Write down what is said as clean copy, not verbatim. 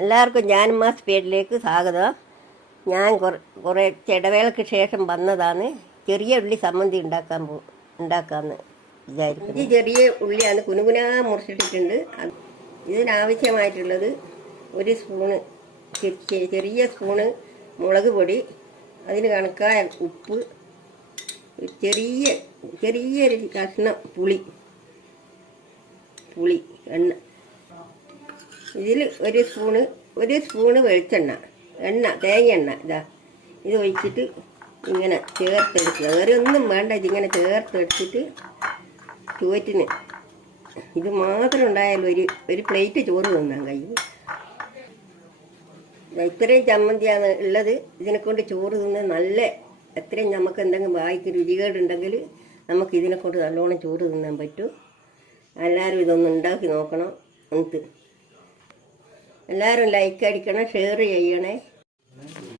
എല്ലാവർക്കും ജാനമ്മ സ്പീഡിലേക്ക് സ്വാഗതം. ഞാൻ കുറേ ഇടവേളയ്ക്ക് ശേഷം വന്നതാണ്. ചെറിയ ഉള്ളി ചമ്മന്തി ഉണ്ടാക്കാമെന്ന് വിചാരിക്കുന്നു. ചെറിയ ഉള്ളിയാണ് കുനുകുനാ മുറിച്ചിട്ടിട്ടുണ്ട്. ഇതിനാവശ്യമായിട്ടുള്ളത് ഒരു സ്പൂണ് ചെറിയ സ്പൂണ് മുളക് പൊടി, അതിന് കണക്കായ ഉപ്പ്, ചെറിയൊരു കഷ്ണം പുളി, എണ്ണ. ഇതിൽ ഒരു സ്പൂണ് വെളിച്ചെണ്ണ, തേങ്ങ എണ്ണ. ഇത് ഒഴിച്ചിട്ട് ഇങ്ങനെ ചേർത്തെടുക്കുക. വേറെ ഒന്നും വേണ്ട, ഇതിങ്ങനെ ചേർത്തെടുത്തിട്ട് ചോറ്റിന് ഇത് മാത്രം ഉണ്ടായാലും ഒരു പ്ലേറ്റ് ചോറ് തിന്നാൻ കഴിയും. ഇത്രയും ചമ്മന്തിയാണ് ഉള്ളത്. ഇതിനെക്കൊണ്ട് ചോറ് തിന്നാൻ നല്ല, എത്രയും നമുക്ക് എന്തെങ്കിലും വായിക്ക് രുചികേടുണ്ടെങ്കിൽ നമുക്ക് ഇതിനെക്കൊണ്ട് നല്ലോണം ചോറ് തിന്നാൻ പറ്റും. എല്ലാവരും ഇതൊന്ന് ഉണ്ടാക്കി നോക്കണം. എല്ലാവരും ലൈക്ക് അടിക്കണം, ഷെയർ ചെയ്യണേ.